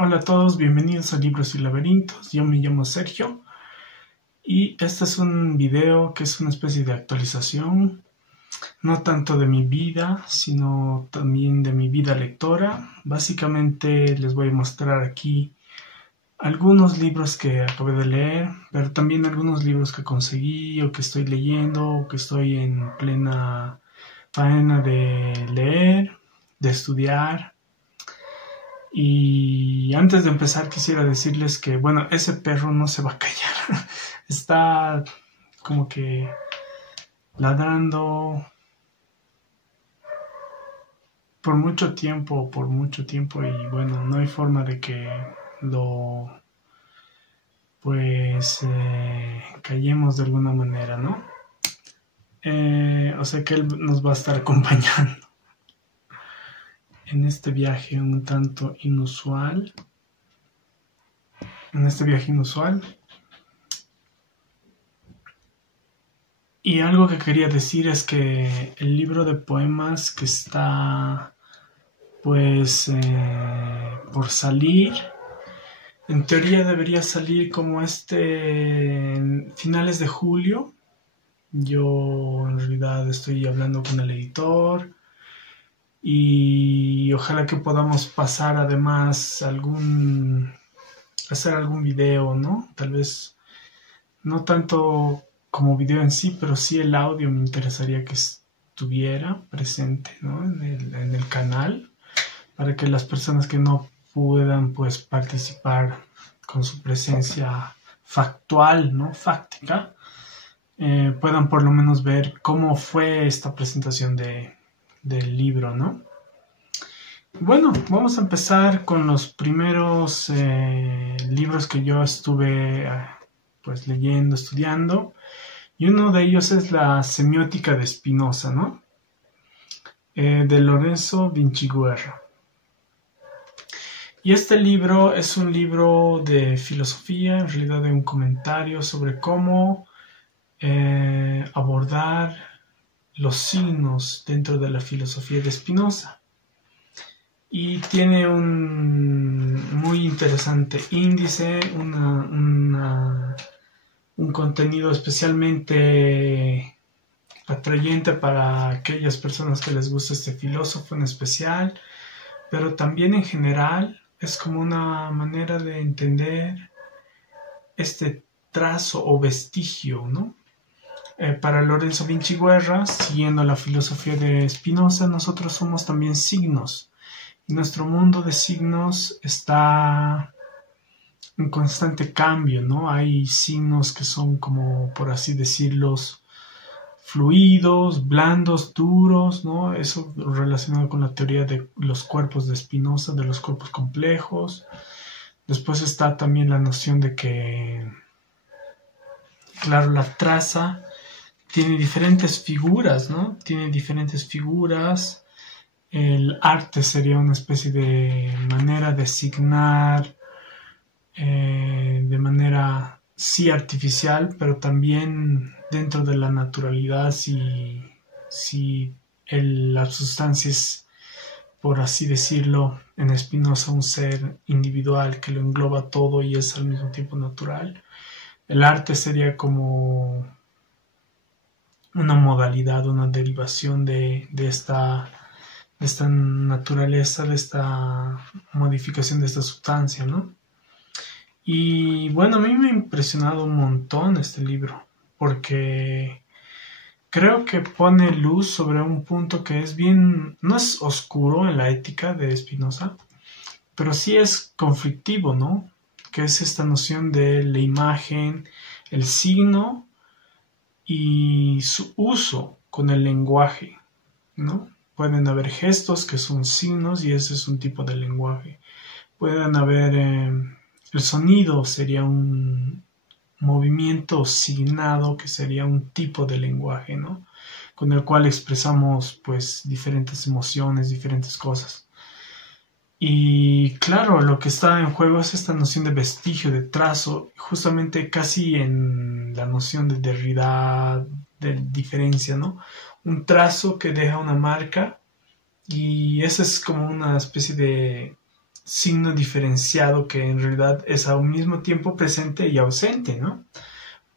Hola a todos, bienvenidos a Libros y Laberintos. Yo me llamo Sergio y este es un video que es una especie de actualización, no tanto de mi vida, sino también de mi vida lectora. Básicamente les voy a mostrar aquí algunos libros que acabé de leer, pero también algunos libros que conseguí o que estoy leyendo o que estoy en plena faena de leer, de estudiar. Y antes de empezar quisiera decirles que, bueno, ese perro no se va a callar. Está como que ladrando por mucho tiempo y bueno, no hay forma de que lo callemos de alguna manera, ¿no? O sea que él nos va a estar acompañando en este viaje un tanto inusual. En este viaje inusual. Y algo que quería decir es que el libro de poemas que está por salir, en teoría debería salir como en finales de julio. Yo en realidad estoy hablando con el editor y ojalá que podamos pasar además hacer algún video, ¿no? Tal vez no tanto como video en sí, pero sí el audio me interesaría que estuviera presente, ¿no? en el canal, para que las personas que no puedan pues participar con su presencia factual, ¿no? Fáctica, puedan por lo menos ver cómo fue esta presentación del libro, ¿no? Bueno, vamos a empezar con los primeros libros que yo estuve pues leyendo, estudiando. Y uno de ellos es la semiótica de Spinoza, ¿no? De Lorenzo Vinciguerra. Y este libro es un libro de filosofía, en realidad de un comentario sobre cómo abordar los signos dentro de la filosofía de Spinoza. Y tiene un muy interesante índice, un contenido especialmente atrayente para aquellas personas que les gusta este filósofo en especial, pero también en general es como una manera de entender este trazo o vestigio, ¿no? Para Lorenzo Vinciguerra, siguiendo la filosofía de Spinoza, nosotros somos también signos. Y nuestro mundo de signos está en constante cambio, ¿no? Hay signos que son como, por así decirlo, fluidos, blandos, duros, ¿no? Eso relacionado con la teoría de los cuerpos de Spinoza, de los cuerpos complejos. Después está también la noción de que, claro, la traza tiene diferentes figuras, ¿no? Tiene diferentes figuras. El arte sería una especie de manera de signar de manera sí artificial, pero también dentro de la naturalidad, si la sustancia es, por así decirlo, en Spinoza un ser individual que lo engloba todo y es al mismo tiempo natural. El arte sería como una modalidad, una derivación de esta naturaleza, de esta modificación de esta sustancia, ¿no? Y bueno, a mí me ha impresionado un montón este libro, porque creo que pone luz sobre un punto que es bien, no es oscuro en la ética de Spinoza, pero sí es conflictivo, ¿no? Que es esta noción de la imagen, el signo y su uso con el lenguaje, ¿no? Pueden haber gestos que son signos y ese es un tipo de lenguaje. Pueden haber el sonido sería un movimiento signado que sería un tipo de lenguaje, ¿no? Con el cual expresamos pues diferentes emociones, diferentes cosas. Y claro, lo que está en juego es esta noción de vestigio, de trazo, justamente casi en la noción de Derrida, de diferencia, ¿no? Un trazo que deja una marca y esa es como una especie de signo diferenciado que en realidad es al mismo tiempo presente y ausente, ¿no?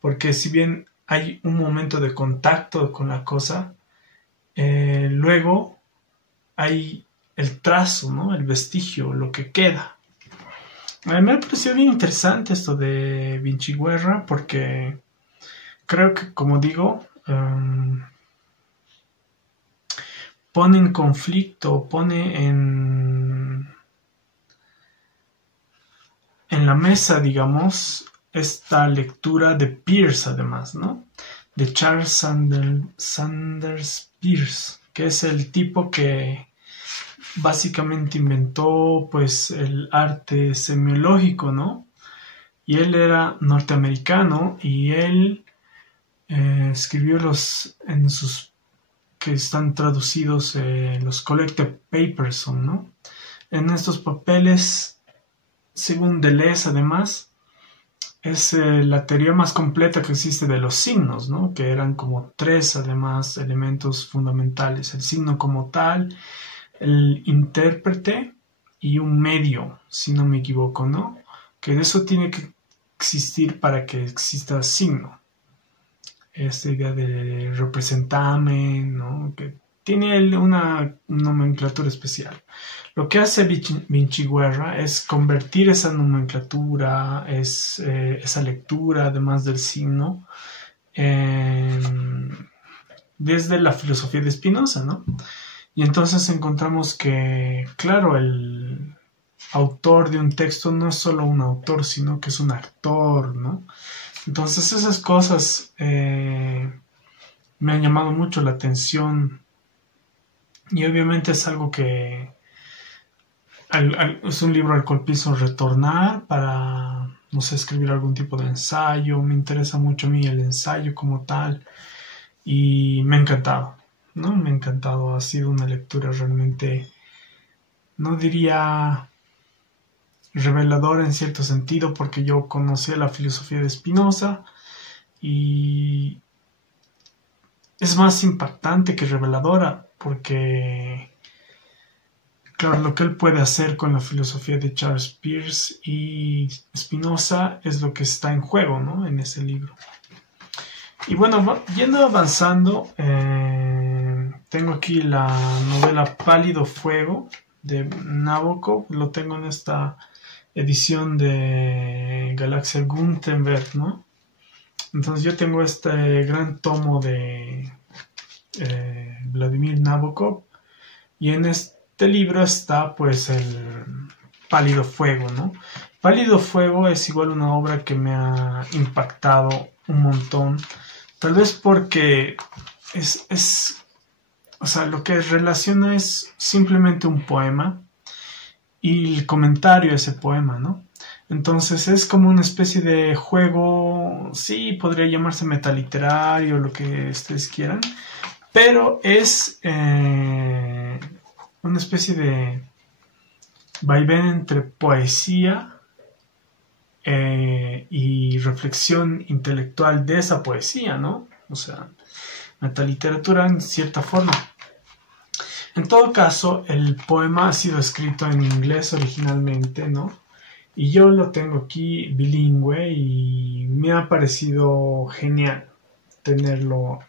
Porque si bien hay un momento de contacto con la cosa, luego hay el trazo, ¿no? El vestigio, lo que queda. A mí me pareció bien interesante esto de Vinciguerra porque creo que, como digo, pone en conflicto, pone en la mesa, digamos, esta lectura de Peirce, además, ¿no? De Charles Sanders Peirce, que es el tipo que básicamente inventó, pues, el arte semiológico, ¿no? Y él era norteamericano y él escribió en sus que están traducidos los collected papers, ¿no? En estos papeles, según Deleuze, además, es la teoría más completa que existe de los signos, ¿no? Que eran como tres, además, elementos fundamentales: el signo como tal, el intérprete y un medio, si no me equivoco, ¿no? Que eso tiene que existir para que exista signo. Esta idea de representamen, ¿no? Que tiene una nomenclatura especial. Lo que hace Vinciguerra es convertir esa nomenclatura, esa lectura, además del signo, desde la filosofía de Spinoza, ¿no? Y entonces encontramos que, claro, el autor de un texto no es solo un autor, sino que es un actor, ¿no? Entonces esas cosas me han llamado mucho la atención y obviamente es algo que es un libro al cual pienso retornar para, no sé, escribir algún tipo de ensayo. Me interesa mucho a mí el ensayo como tal y me ha encantado, ¿no? Me ha encantado, ha sido una lectura realmente, no diría reveladora en cierto sentido, porque yo conocía la filosofía de Spinoza y es más impactante que reveladora, porque claro, lo que él puede hacer con la filosofía de Charles Peirce y Spinoza es lo que está en juego, ¿no? En ese libro. Y bueno, yendo avanzando, tengo aquí la novela Pálido Fuego de Nabokov. Lo tengo en esta edición de Galaxia Gutenberg, ¿no? Entonces yo tengo este gran tomo de Vladimir Nabokov y en este libro está pues el Pálido Fuego, ¿no? Pálido Fuego es igual una obra que me ha impactado un montón, tal vez porque o sea, lo que relaciona es simplemente un poema y el comentario a ese poema, ¿no? Entonces es como una especie de juego, sí, podría llamarse metaliterario, lo que ustedes quieran, pero es una especie de vaivén entre poesía y reflexión intelectual de esa poesía, ¿no? O sea, metaliteratura en cierta forma. En todo caso, el poema ha sido escrito en inglés originalmente, ¿no? Y yo lo tengo aquí bilingüe y me ha parecido genial tenerlo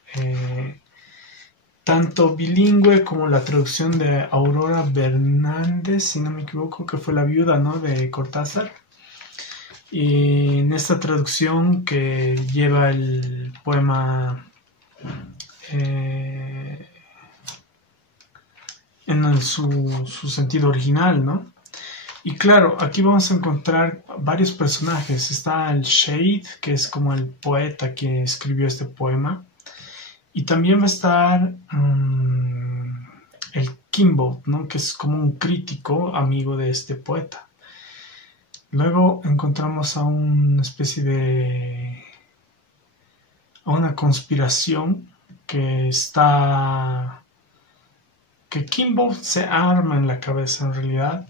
tanto bilingüe como la traducción de Aurora Bernández, si no me equivoco, que fue la viuda, ¿no? De Cortázar. Y en esta traducción que lleva el poema en su sentido original, ¿no? Y claro, aquí vamos a encontrar varios personajes. Está el Shade, que es como el poeta que escribió este poema. Y también va a estar el Kimboldt, ¿no? Que es como un crítico amigo de este poeta. Luego encontramos a una especie de... a una conspiración que está... que Kimboldt se arma en la cabeza en realidad,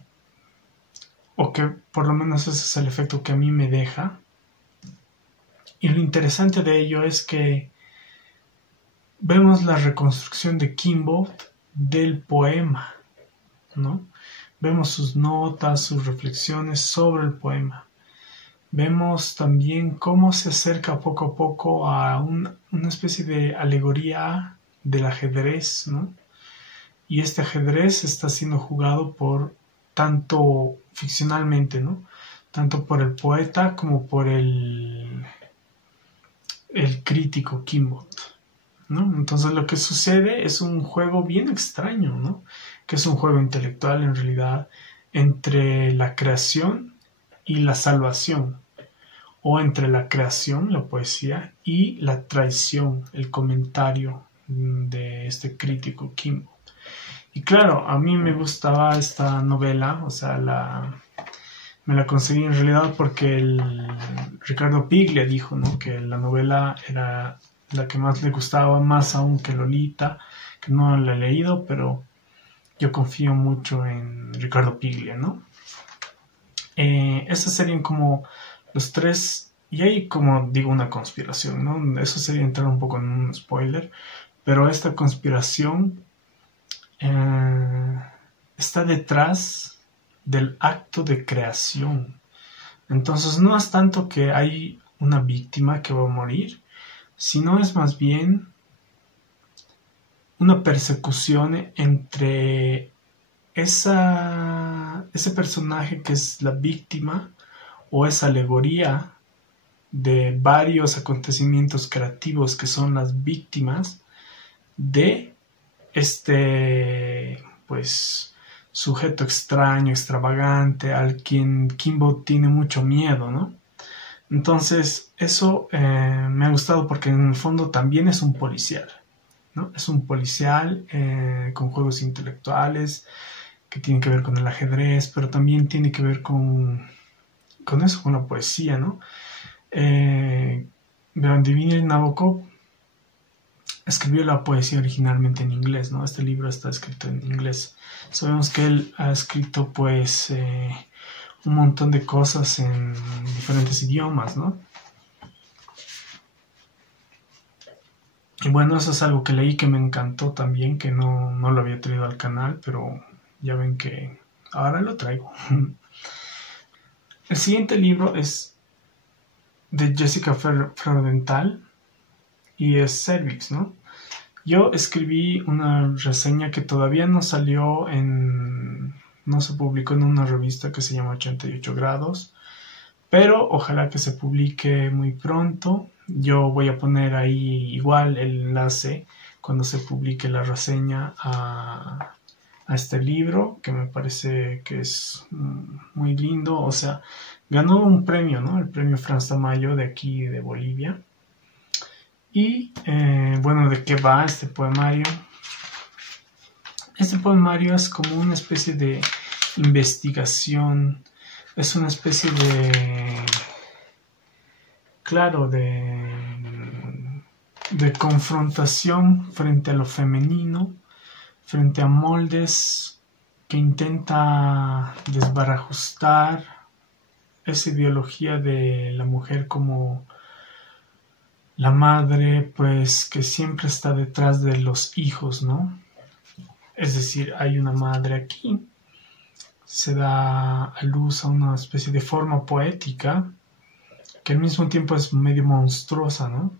o que por lo menos ese es el efecto que a mí me deja. Y lo interesante de ello es que vemos la reconstrucción de Kimboldt del poema, ¿no? Vemos sus notas, sus reflexiones sobre el poema. Vemos también cómo se acerca poco a poco a una especie de alegoría del ajedrez, ¿no? Y este ajedrez está siendo jugado por tanto ficcionalmente, ¿no? Tanto por el poeta como por el crítico Kimball, ¿no? Entonces lo que sucede es un juego bien extraño, ¿no? Que es un juego intelectual en realidad entre la creación y la salvación, o entre la creación, la poesía, y la traición, el comentario de este crítico Kimball. Y claro, a mí me gustaba esta novela, o sea, me la conseguí en realidad porque Ricardo Piglia dijo, ¿no? Que la novela era la que más le gustaba, más aún que Lolita, que no la he leído, pero yo confío mucho en Ricardo Piglia, ¿no? Esas serían como los tres, y hay como digo una conspiración, ¿no? Eso sería entrar un poco en un spoiler, pero esta conspiración está detrás del acto de creación. Entonces no es tanto que hay una víctima que va a morir, sino es más bien una persecución entre ese personaje que es la víctima o esa alegoría de varios acontecimientos creativos que son las víctimas de pues sujeto extraño, extravagante, al quien Kimbo tiene mucho miedo, ¿no? Entonces eso me ha gustado porque en el fondo también es un policial, ¿no? Es un policial con juegos intelectuales que tienen que ver con el ajedrez, pero también tiene que ver con eso, con la poesía, ¿no? Dmitri Nabokov escribió la poesía originalmente en inglés, ¿no? Este libro está escrito en inglés. Sabemos que él ha escrito, pues, un montón de cosas en diferentes idiomas, ¿no? Y bueno, eso es algo que leí que me encantó también, que no lo había traído al canal, pero ya ven que ahora lo traigo. El siguiente libro es de Jessica Freudenthal y es Cervix, ¿no? Yo escribí una reseña que todavía no salió no se publicó en una revista que se llama 88 grados, pero ojalá que se publique muy pronto. Yo voy a poner ahí igual el enlace cuando se publique la reseña a este libro, que me parece que es muy lindo. O sea, ganó un premio, ¿no? El premio Franz Tamayo de aquí de Bolivia. Y bueno, ¿de qué va este poemario? Este poemario es como una especie de investigación, es una especie claro, de confrontación frente a lo femenino, frente a moldes que intenta desbarajustar esa ideología de la mujer como la madre, pues, que siempre está detrás de los hijos, ¿no? Es decir, hay una madre aquí, se da a luz a una especie de forma poética que al mismo tiempo es medio monstruosa, ¿no?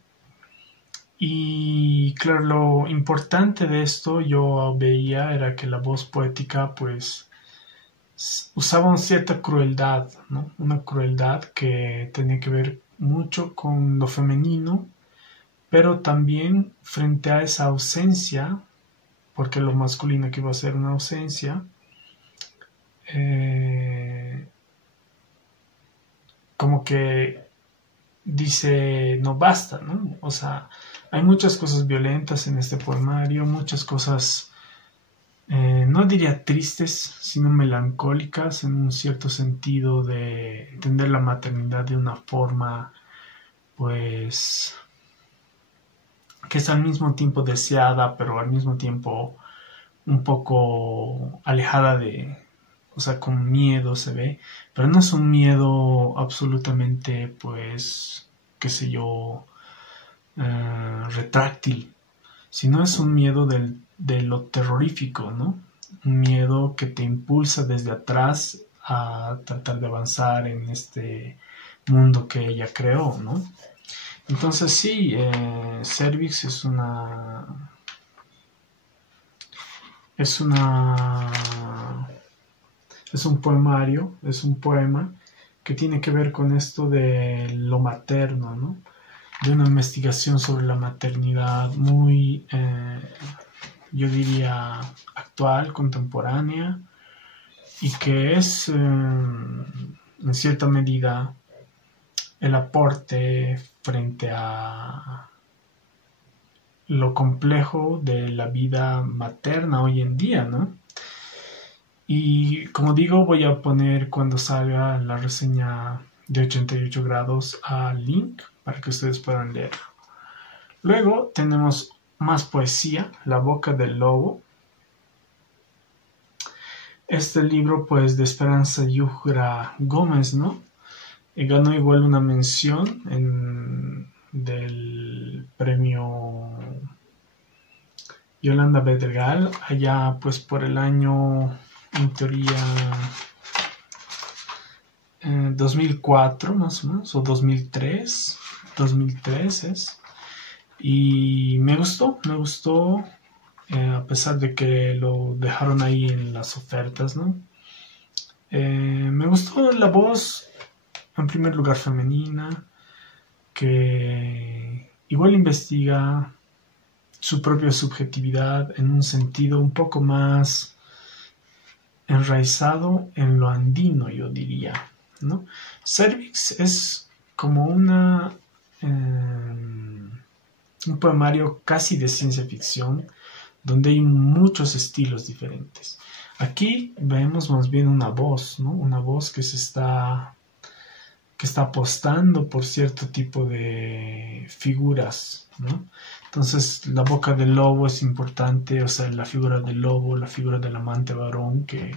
Y claro, lo importante de esto yo veía era que la voz poética, pues, usaba una cierta crueldad, ¿no? Una crueldad que tenía que ver mucho con lo femenino, pero también frente a esa ausencia, porque lo masculino que iba a ser una ausencia, como que dice no basta, ¿no? O sea, hay muchas cosas violentas en este poemario, muchas cosas, no diría tristes, sino melancólicas, en un cierto sentido de entender la maternidad de una forma, pues, que es al mismo tiempo deseada, pero al mismo tiempo un poco alejada o sea, con miedo se ve, pero no es un miedo absolutamente, pues, qué sé yo, retráctil, sino es un miedo de lo terrorífico, ¿no? un miedo que te impulsa desde atrás a tratar de avanzar en este mundo que ella creó, ¿no? Entonces sí, Cervix es un poemario, es un poema que tiene que ver con esto de lo materno, ¿no? De una investigación sobre la maternidad muy, yo diría, actual, contemporánea, y que es, en cierta medida, el aporte frente a lo complejo de la vida materna hoy en día, ¿no? Y como digo, voy a poner cuando salga la reseña de 88 grados al link para que ustedes puedan leer. Luego tenemos más poesía, La boca del lobo. Este libro, pues, de Esperanza Yugra Gómez, ¿no? Ganó igual una mención del premio Yolanda Bedregal, allá pues por el año, en teoría, 2004 más o menos, o 2003 es. Y me gustó, a pesar de que lo dejaron ahí en las ofertas, ¿no? Me gustó la voz, en primer lugar femenina, que igual investiga su propia subjetividad en un sentido un poco más enraizado en lo andino, yo diría, ¿no? Cervix es como un poemario casi de ciencia ficción, donde hay muchos estilos diferentes. Aquí vemos más bien una voz, ¿no? Una voz que está apostando por cierto tipo de figuras, ¿no? Entonces, la boca del lobo es importante, o sea, la figura del lobo, la figura del amante varón que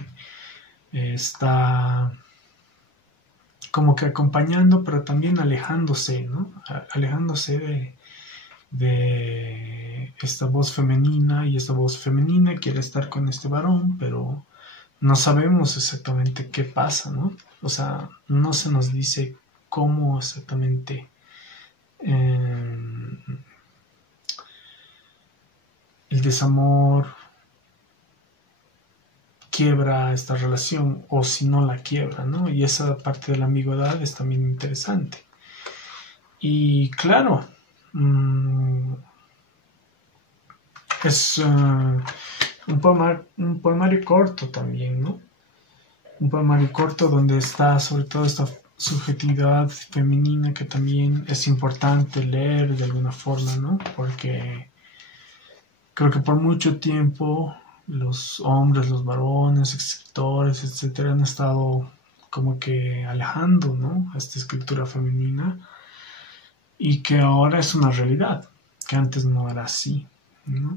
está como que acompañando, pero también alejándose, ¿no? Alejándose de esta voz femenina, y esta voz femenina quiere estar con este varón, pero no sabemos exactamente qué pasa, ¿no? O sea, no se nos dice cómo exactamente el desamor quiebra esta relación, o si no la quiebra, ¿no? Y esa parte de la ambigüedad es también interesante. Y claro, es un poemario corto también, ¿no? Un poemario corto donde está sobre todo esta subjetividad femenina que también es importante leer de alguna forma, ¿no? Porque creo que por mucho tiempo los hombres, los varones, escritores, etcétera, han estado como que alejando, ¿no? A esta escritura femenina, y que ahora es una realidad, que antes no era así, ¿no?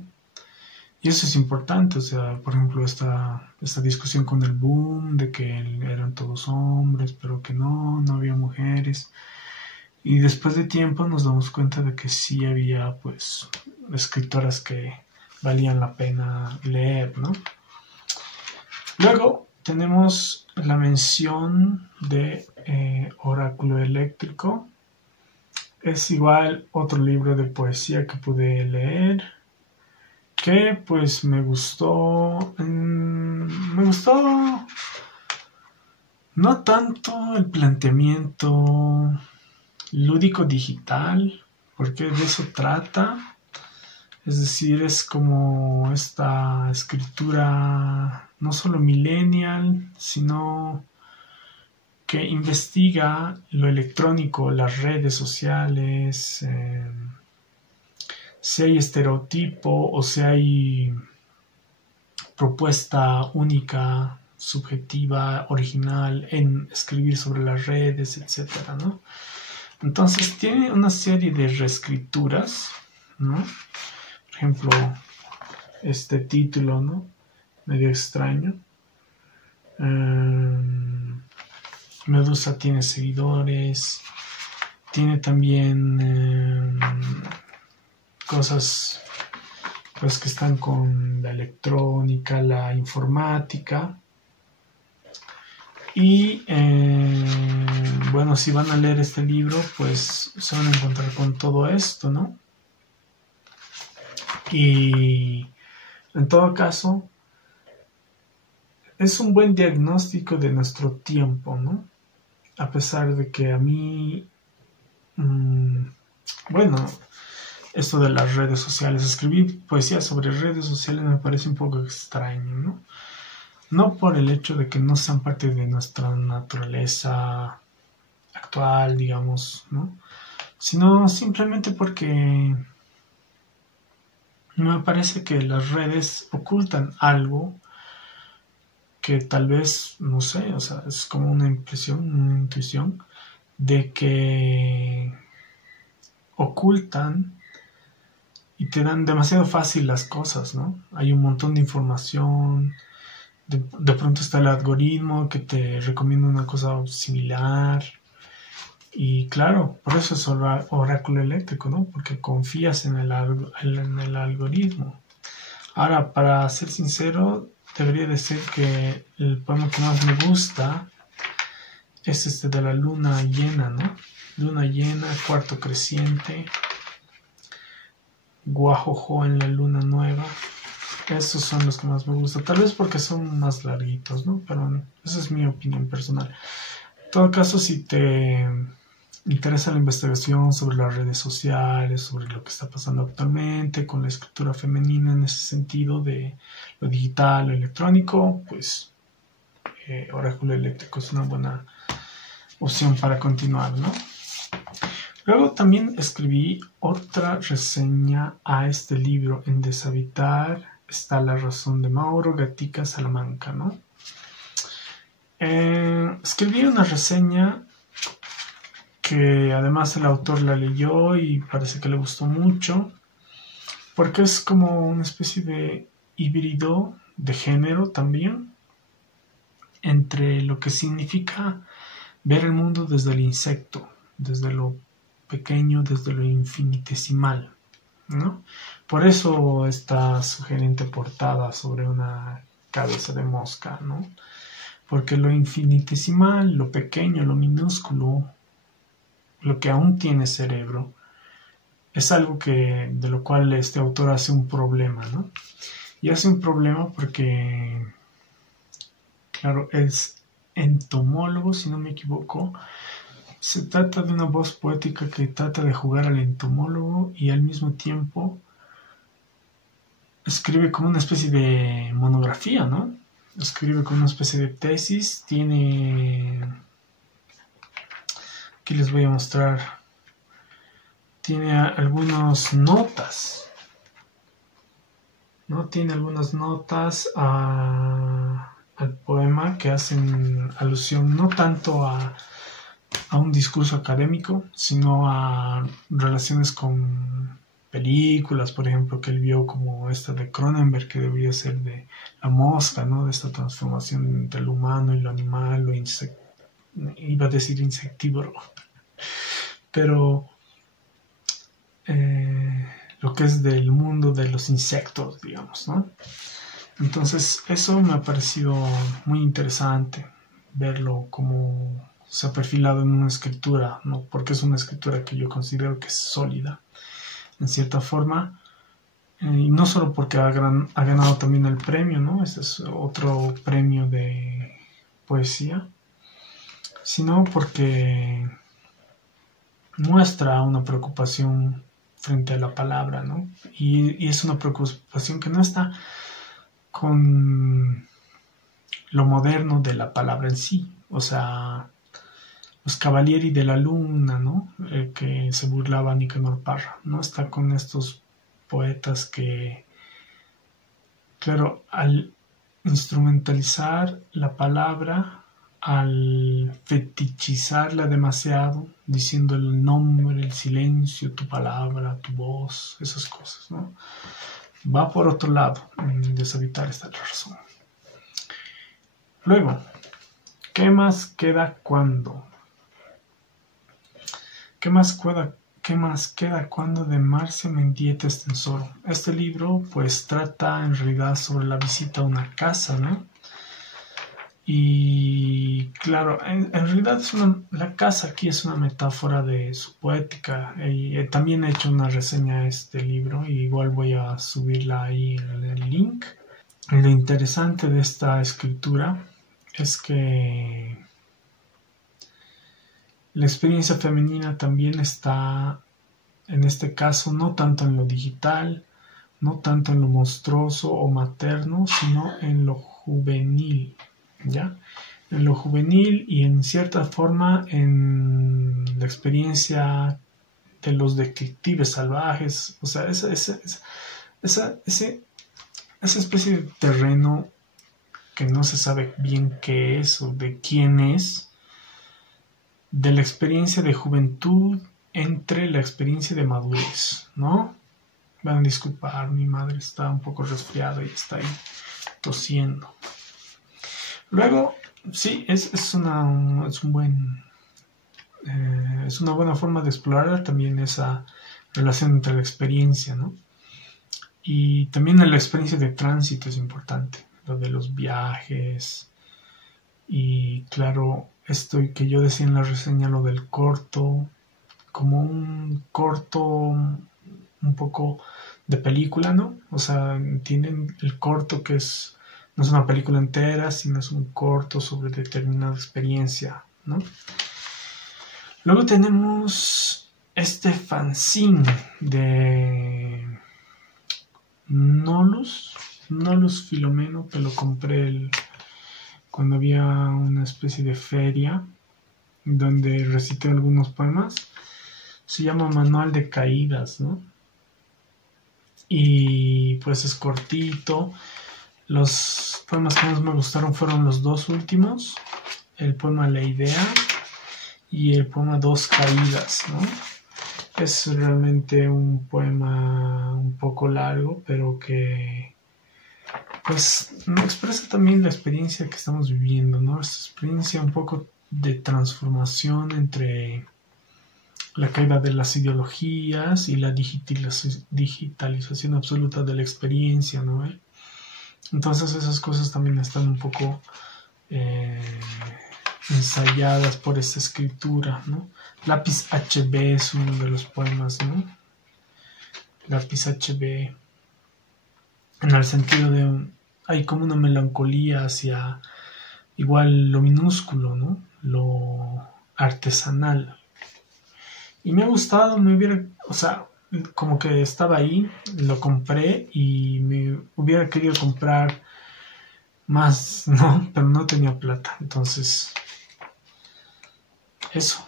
Y eso es importante, o sea, por ejemplo, esta discusión con el boom de que eran todos hombres, pero que no había mujeres. Y después de tiempo nos damos cuenta de que sí había, pues, escritoras que valían la pena leer, ¿no? Luego tenemos la mención de Oráculo Eléctrico. Es igual otro libro de poesía que pude leer, que pues me gustó no tanto el planteamiento lúdico digital, porque de eso trata. Es decir, es como esta escritura no solo millennial, sino que investiga lo electrónico, las redes sociales, si hay estereotipo o si hay propuesta única, subjetiva, original en escribir sobre las redes, etcétera, ¿no? Entonces tiene una serie de reescrituras, ¿no? Por ejemplo, este título, ¿no? Medio extraño. Medusa tiene seguidores, tiene también cosas pues que están con la electrónica, la informática. Y bueno, si van a leer este libro, pues se van a encontrar con todo esto, ¿no? Y en todo caso, es un buen diagnóstico de nuestro tiempo, ¿no? A pesar de que a mí, bueno, esto de las redes sociales, escribir poesía sobre redes sociales me parece un poco extraño, ¿no? No por el hecho de que no sean parte de nuestra naturaleza actual, digamos, ¿no? Sino simplemente porque me parece que las redes ocultan algo que tal vez, no sé, o sea, es como una impresión, una intuición de que ocultan y te dan demasiado fácil las cosas, ¿no? Hay un montón de información, de pronto está el algoritmo que te recomienda una cosa similar. Y claro, por eso es oráculo eléctrico, ¿no? Porque confías en el algoritmo. Ahora, para ser sincero, debería decir que el poema que más me gusta es este de la luna llena, ¿no? Luna llena, cuarto creciente, guajojo en la luna nueva. Esos son los que más me gustan. Tal vez porque son más larguitos, ¿no? Pero esa es mi opinión personal. En todo caso, si te interesa la investigación sobre las redes sociales, sobre lo que está pasando actualmente con la escritura femenina en ese sentido de lo digital, lo electrónico, pues Oráculo Eléctrico es una buena opción para continuar, ¿no? Luego también escribí otra reseña a este libro. En Deshabitar está la razón, de Mauro Gatica Salamanca, ¿no? Escribí una reseña que además el autor la leyó y parece que le gustó mucho, porque es como una especie de híbrido de género también, entre lo que significa ver el mundo desde el insecto, desde lo pequeño, desde lo infinitesimal, ¿no? Por eso esta sugerente portada sobre una cabeza de mosca, ¿no? Porque lo infinitesimal, lo pequeño, lo minúsculo, lo que aún tiene cerebro, es algo que de lo cual este autor hace un problema, ¿no? Y hace un problema porque, claro, es entomólogo, si no me equivoco. Se trata de una voz poética que trata de jugar al entomólogo y al mismo tiempo escribe como una especie de monografía, ¿no? Escribe como una especie de tesis. Tiene... Aquí les voy a mostrar. Tiene algunas notas, ¿no? Tiene algunas notas al poema que hacen alusión no tanto a un discurso académico, sino a relaciones con películas, por ejemplo, que él vio como esta de Cronenberg, que debería ser de la mosca, ¿no? De esta transformación entre lo humano y lo animal, lo iba a decir insectívoro, pero lo que es del mundo de los insectos, digamos, ¿no? Entonces eso me ha parecido muy interesante, verlo como se ha perfilado en una escritura, ¿no? Porque es una escritura que yo considero que es sólida, en cierta forma, y no solo porque ha ganado también el premio, ¿no? Este es otro premio de poesía, sino porque muestra una preocupación frente a la palabra, ¿no? Y es una preocupación que no está con lo moderno de la palabra en sí, o sea, los Cavalieri de la Luna, ¿no? Que se burlaba Nicanor Parra, ¿no? Está con estos poetas que, claro, al instrumentalizar la palabra, al fetichizarla demasiado, diciendo el nombre, el silencio, tu palabra, tu voz, esas cosas, ¿no? Va por otro lado, en Deshabitar está la razón. Luego, ¿qué más queda cuando? ¿Qué ¿qué más queda? Cuando de Marcia Mendieta Estensoro. Este libro pues trata en realidad sobre la visita a una casa, ¿no? Y claro, en realidad la casa aquí es una metáfora de su poética. Y también he hecho una reseña a este libro y igual voy a subirla ahí en el link. Y lo interesante de esta escritura es que la experiencia femenina también está, en este caso, no tanto en lo digital, no tanto en lo monstruoso o materno, sino en lo juvenil, ¿ya? En lo juvenil y en cierta forma en la experiencia de los detectives salvajes, o sea, esa especie de terreno que no se sabe bien qué es o de quién es, de la experiencia de juventud entre la experiencia de madurez, ¿no? Van a disculpar, mi madre está un poco resfriada y está ahí tosiendo. Luego, sí, es una buena forma de explorar también esa relación entre la experiencia, ¿no? Y también la experiencia de tránsito es importante, lo de los viajes y claro, esto que yo decía en la reseña, lo del corto, como un corto un poco de película, ¿no? O sea, tienen el corto que no es una película entera, sino es un corto sobre determinada experiencia, ¿no? Luego tenemos este fanzine de Nolus Filomeno, que lo compré cuando había una especie de feria donde recité algunos poemas. Se llama Manual de Caídas, ¿no? Y pues es cortito. Los poemas que más me gustaron fueron los dos últimos, el poema La Idea y el poema Dos Caídas, ¿no? Es realmente un poema un poco largo, pero que pues me expresa también la experiencia que estamos viviendo, ¿no? Esta experiencia un poco de transformación entre la caída de las ideologías y la digitalización absoluta de la experiencia, ¿no? Entonces esas cosas también están un poco ensayadas por esta escritura, ¿no? Lápiz HB es uno de los poemas, ¿no? Lápiz HB, en el sentido de hay como una melancolía hacia igual lo minúsculo, ¿no? Lo artesanal. Y me ha gustado, o sea, como que estaba ahí, lo compré y me hubiera querido comprar más, ¿no? Pero no tenía plata, entonces eso.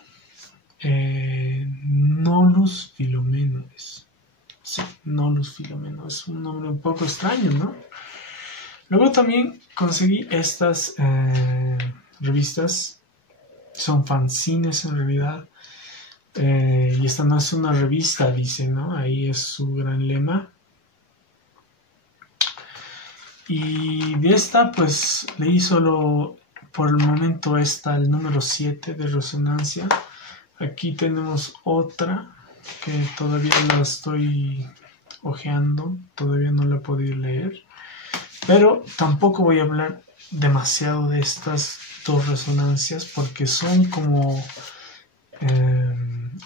Nolus Filomeno es. Sí, Nolus Filomeno es un nombre un poco extraño, ¿no? Luego también conseguí estas revistas, son fanzines en realidad, y esta no es una revista, dice, ¿no? Ahí es su gran lema. Y de esta, pues, leí solo por el momento el número 7 de Resonancia. Aquí tenemos otra que todavía la estoy hojeando, todavía no la he podido leer. Pero tampoco voy a hablar demasiado de estas dos resonancias porque son como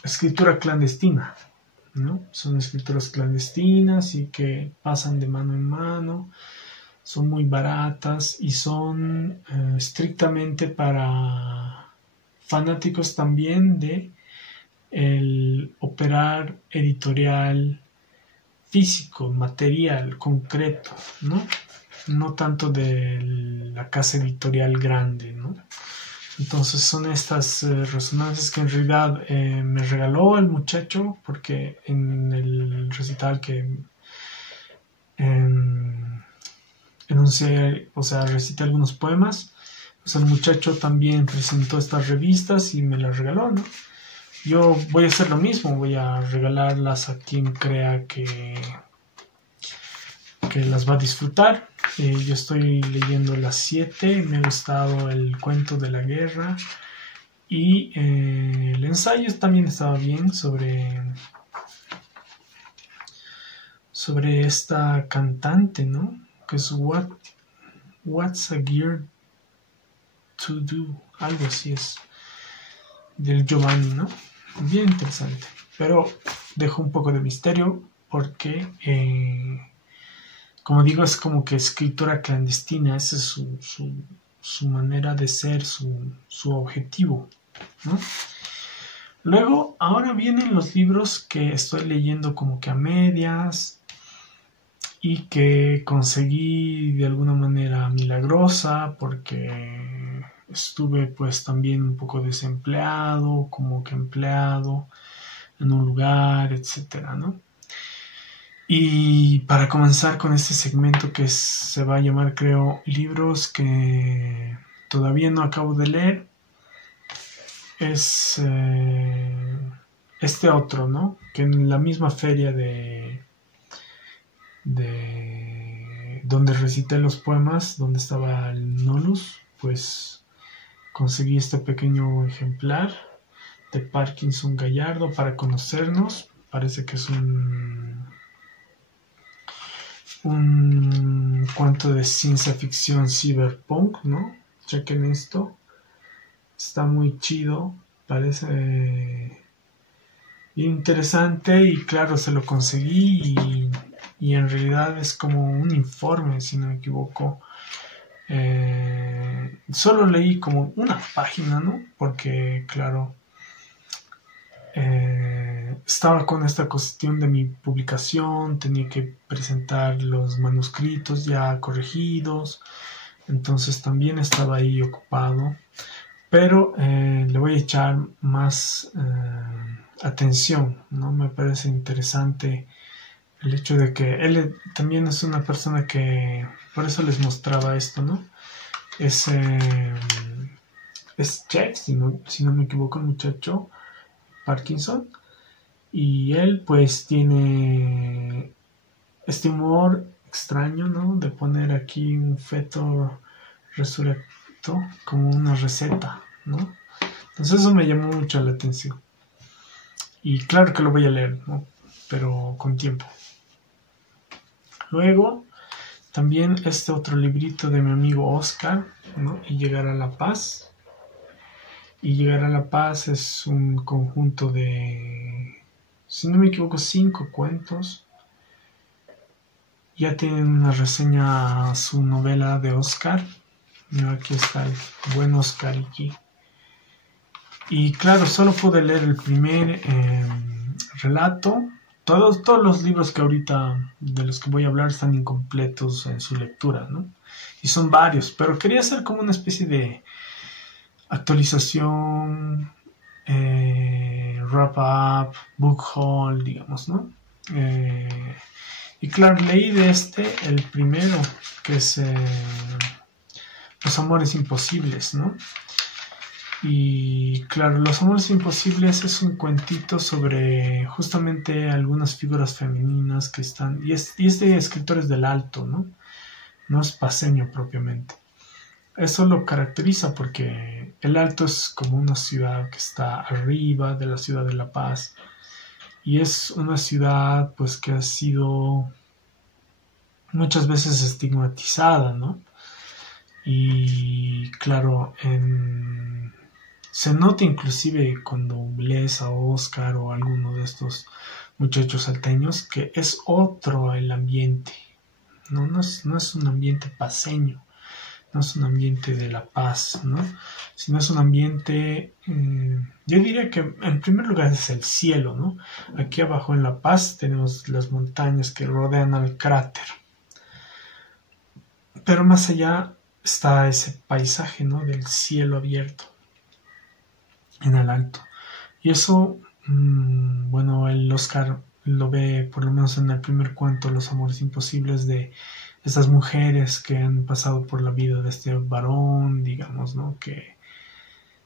escritura clandestina, ¿no? Son escrituras clandestinas y que pasan de mano en mano, son muy baratas y son estrictamente para fanáticos también de el operar editorial físico, material, concreto, ¿no? No tanto de la casa editorial grande, ¿no? Entonces son estas resonancias que en realidad me regaló el muchacho porque en el recital que enuncié, o sea, recité algunos poemas, pues el muchacho también presentó estas revistas y me las regaló, ¿no? Yo voy a hacer lo mismo, voy a regalarlas a quien crea que las va a disfrutar. Yo estoy leyendo las 7, me ha gustado el cuento de la guerra y el ensayo también estaba bien sobre esta cantante, ¿no? Que es What's a Gear to Do, algo así es, del Giovanni, ¿no? Bien interesante, pero dejo un poco de misterio porque, como digo, es como que escritura clandestina, esa es su manera de ser, su objetivo, ¿no? Luego, ahora vienen los libros que estoy leyendo como que a medias y que conseguí de alguna manera milagrosa porque estuve pues también un poco desempleado, como que empleado en un lugar, etcétera, ¿no? Y para comenzar con este segmento que se va a llamar, creo, libros que todavía no acabo de leer, es este otro, ¿no? Que en la misma feria de donde recité los poemas, donde estaba el Nolus, pues conseguí este pequeño ejemplar de Parkinson Gallardo para conocernos. Parece que es un cuento de ciencia ficción cyberpunk, ¿no? Chequen esto. Está muy chido. Parece interesante y claro, se lo conseguí y en realidad es como un informe, si no me equivoco. Solo leí como una página, ¿no? Porque, claro, estaba con esta cuestión de mi publicación, tenía que presentar los manuscritos ya corregidos, entonces también estaba ahí ocupado, pero le voy a echar más atención, ¿no? Me parece interesante el hecho de que él también es una persona que, por eso les mostraba esto, ¿no? Es, es chef, si no me equivoco, el muchacho Parkinson, y él pues tiene este humor extraño, ¿no? De poner aquí un feto resurrecto como una receta, ¿no? Entonces eso me llamó mucho la atención. Y claro que lo voy a leer, ¿no? Pero con tiempo. Luego, también este otro librito de mi amigo Oscar, ¿no? Y Llegar a la Paz. Y Llegar a la Paz es un conjunto de, si no me equivoco, 5 cuentos. Ya tienen una reseña a su novela de Oscar. Mira, aquí está el buen Oscar aquí. Y claro, solo pude leer el primer relato. Todos los libros que ahorita de los que voy a hablar están incompletos en su lectura, ¿no? Y son varios, pero quería hacer como una especie de actualización, wrap up, book haul, digamos, ¿no? Y claro, leí de el primero, que es Los Amores Imposibles, ¿no? Y claro, Los Amores Imposibles es un cuentito sobre justamente algunas figuras femeninas que están, y es de escritores del Alto, ¿no? No es paseño propiamente. Eso lo caracteriza porque el Alto es como una ciudad que está arriba de la ciudad de La Paz y es una ciudad pues que ha sido muchas veces estigmatizada, ¿no? Y claro, se nota inclusive cuando lees a Oscar o a alguno de estos muchachos salteños que es otro el ambiente, no es un ambiente paseño, no es un ambiente de La Paz, ¿no? Sino es un ambiente, yo diría que en primer lugar es el cielo, ¿no? Aquí abajo en La Paz tenemos las montañas que rodean al cráter, pero más allá está ese paisaje, ¿no? Del cielo abierto en el alto. Y eso, bueno, el Oscar lo ve por lo menos en el primer cuento, Los Amores Imposibles, de estas mujeres que han pasado por la vida de este varón, digamos, ¿no? Que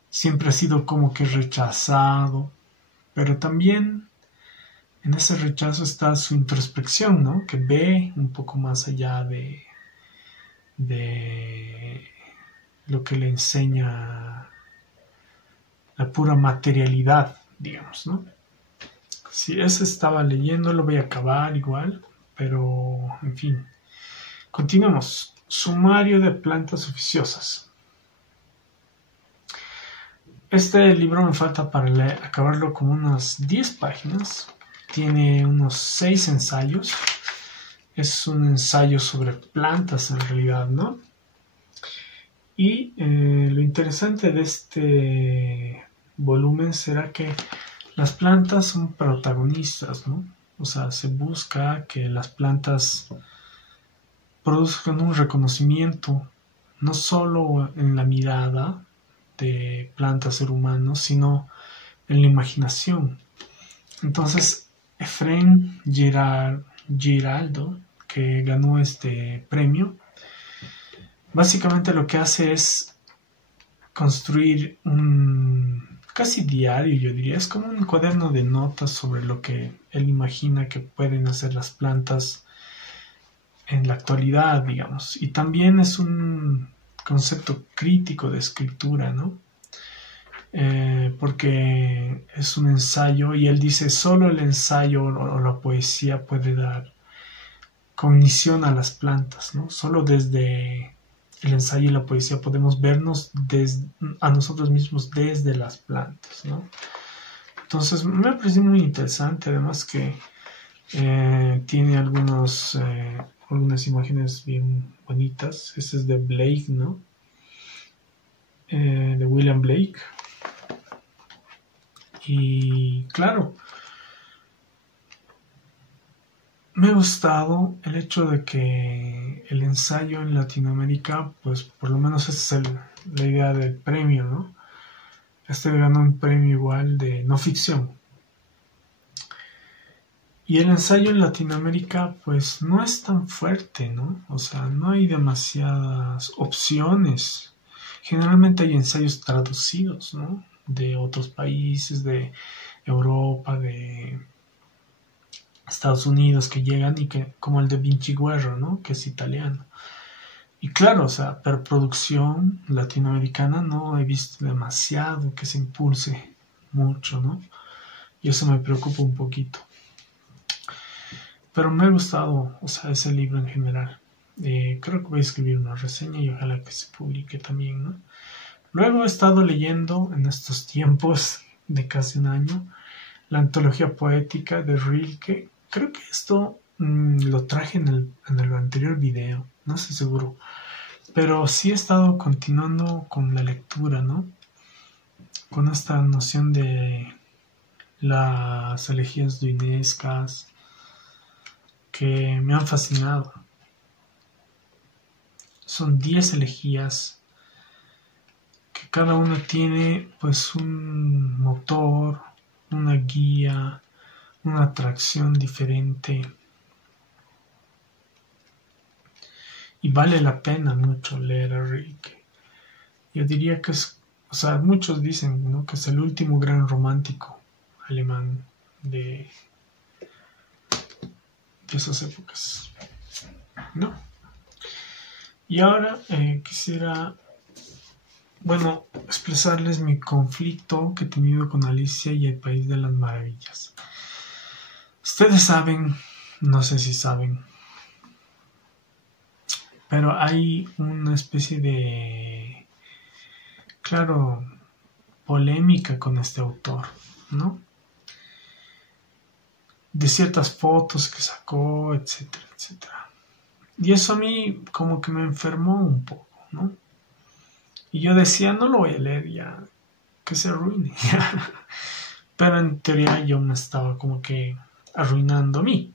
siempre ha sido como que rechazado, pero también en ese rechazo está su introspección, ¿no? Que ve un poco más allá de lo que le enseña la pura materialidad, digamos, ¿no? Si ese estaba leyendo, lo voy a acabar igual, pero en fin. Continuemos. Sumario de plantas oficiosas. Este libro me falta para acabarlo como unas 10 páginas. Tiene unos 6 ensayos. Es un ensayo sobre plantas en realidad, ¿no? Y lo interesante de este volumen será que las plantas son protagonistas, ¿no? O sea, se busca que las plantas produzcan un reconocimiento, no solo en la mirada de planta ser humano, sino en la imaginación. Entonces, Efraín Giraldo, que ganó este premio, básicamente lo que hace es construir un casi diario, yo diría, es como un cuaderno de notas sobre lo que él imagina que pueden hacer las plantas en la actualidad, digamos. Y también es un concepto crítico de escritura, ¿no? Porque es un ensayo y él dice solo el ensayo o la poesía puede dar cognición a las plantas, ¿no? Solo desde el ensayo y la poesía podemos vernos a nosotros mismos desde las plantas, ¿no? Entonces me parece muy interesante, además que tiene algunas imágenes bien bonitas. Este es de Blake, ¿no? De William Blake. Y claro, me ha gustado el hecho de que el ensayo en Latinoamérica, pues por lo menos esa es la idea del premio, ¿no? Este ganó un premio igual de no ficción. Y el ensayo en Latinoamérica, pues no es tan fuerte, ¿no? O sea, no hay demasiadas opciones. Generalmente hay ensayos traducidos, ¿no? De otros países, de Europa, de Estados Unidos que llegan y que, como el de Vinci Guerra, ¿no? Que es italiano. Y claro, o sea, pero producción latinoamericana no he visto demasiado que se impulse mucho, ¿no? Y eso me preocupa un poquito. Pero me ha gustado, o sea, ese libro en general. Creo que voy a escribir una reseña y ojalá que se publique también, ¿no? Luego he estado leyendo en estos tiempos de casi un año la antología poética de Rilke. Creo que esto lo traje en el anterior video, no estoy seguro. Pero sí he estado continuando con la lectura, ¿no? Con esta noción de las elegías duinescas que me han fascinado. Son 10 elegías que cada una tiene pues un motor, una guía, una atracción diferente. Y vale la pena mucho leer a Rilke. Yo diría que es, o sea, muchos dicen, ¿no?, que es el último gran romántico alemán de esas épocas, ¿no? Y ahora quisiera, bueno, expresarles mi conflicto que he tenido con Alicia y el País de las Maravillas. Ustedes saben, no sé si saben, pero hay una especie de, claro, polémica con este autor, ¿no? De ciertas fotos que sacó, etcétera, etcétera. Y eso a mí como que me enfermó un poco, ¿no? Y yo decía, no lo voy a leer ya, que se arruine. Pero en teoría yo me estaba como que arruinando a mí.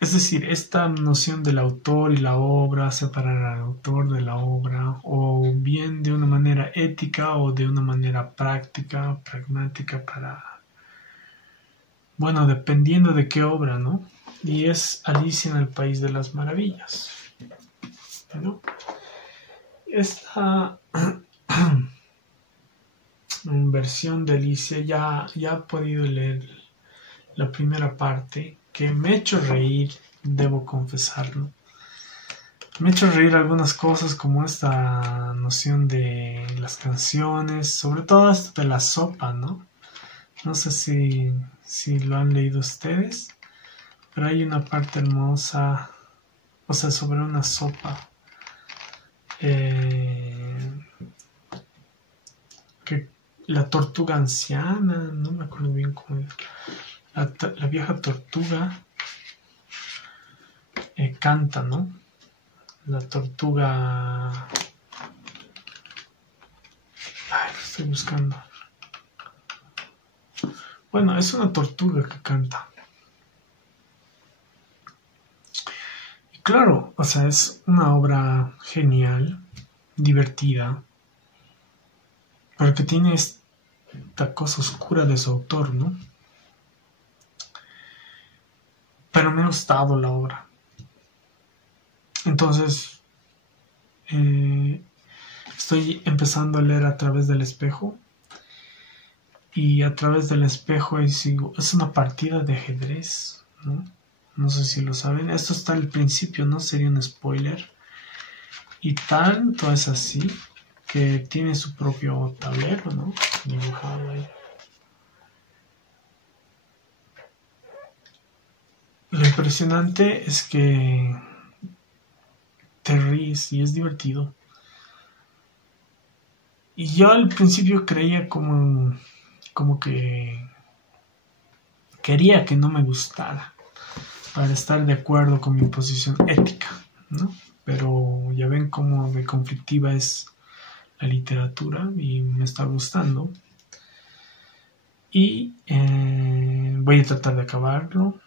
Es decir, esta noción del autor y la obra, separar al autor de la obra, o bien de una manera ética o de una manera práctica, pragmática para, bueno, dependiendo de qué obra, ¿no? Y es Alicia en el País de las Maravillas, ¿no? Esta versión de Alicia ya he podido leer la primera parte, que me ha hecho reír, debo confesarlo, Me ha hecho reír algunas cosas como esta noción de las canciones, sobre todo esto de la sopa, ¿no? No sé si lo han leído ustedes, pero hay una parte hermosa, o sea, sobre una sopa. Que la tortuga anciana, no me acuerdo bien cómo es, la vieja tortuga canta, ¿no? La tortuga... Ay, lo estoy buscando. Bueno, es una tortuga que canta. Y claro, o sea, es una obra genial, divertida, pero que tiene esta cosa oscura de su autor, ¿no? Pero me ha gustado la obra. Entonces, estoy empezando a leer A través del espejo. Y A través del espejo es una partida de ajedrez, ¿no? No sé si lo saben. Esto está al principio, no sería un spoiler. Y tanto es así que tiene su propio tablero, ¿no? Dibujado ahí. Lo impresionante es que te ríes y es divertido. Y yo al principio creía como que quería que no me gustara para estar de acuerdo con mi posición ética, ¿no? Pero ya ven cómo de conflictiva es la literatura y me está gustando. Y voy a tratar de acabarlo.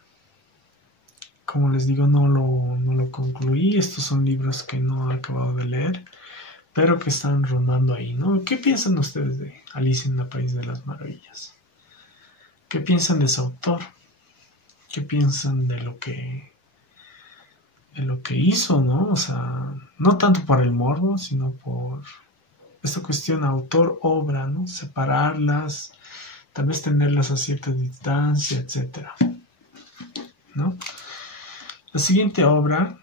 Como les digo, no lo concluí. Estos son libros que no he acabado de leer, pero que están rondando ahí, ¿no? ¿Qué piensan ustedes de Alicia en el País de las Maravillas? ¿Qué piensan de ese autor? ¿Qué piensan de lo que hizo, ¿no? O sea, no tanto por el morbo, sino por esta cuestión autor-obra, ¿no? Separarlas, tal vez tenerlas a cierta distancia, etcétera, ¿no? La siguiente obra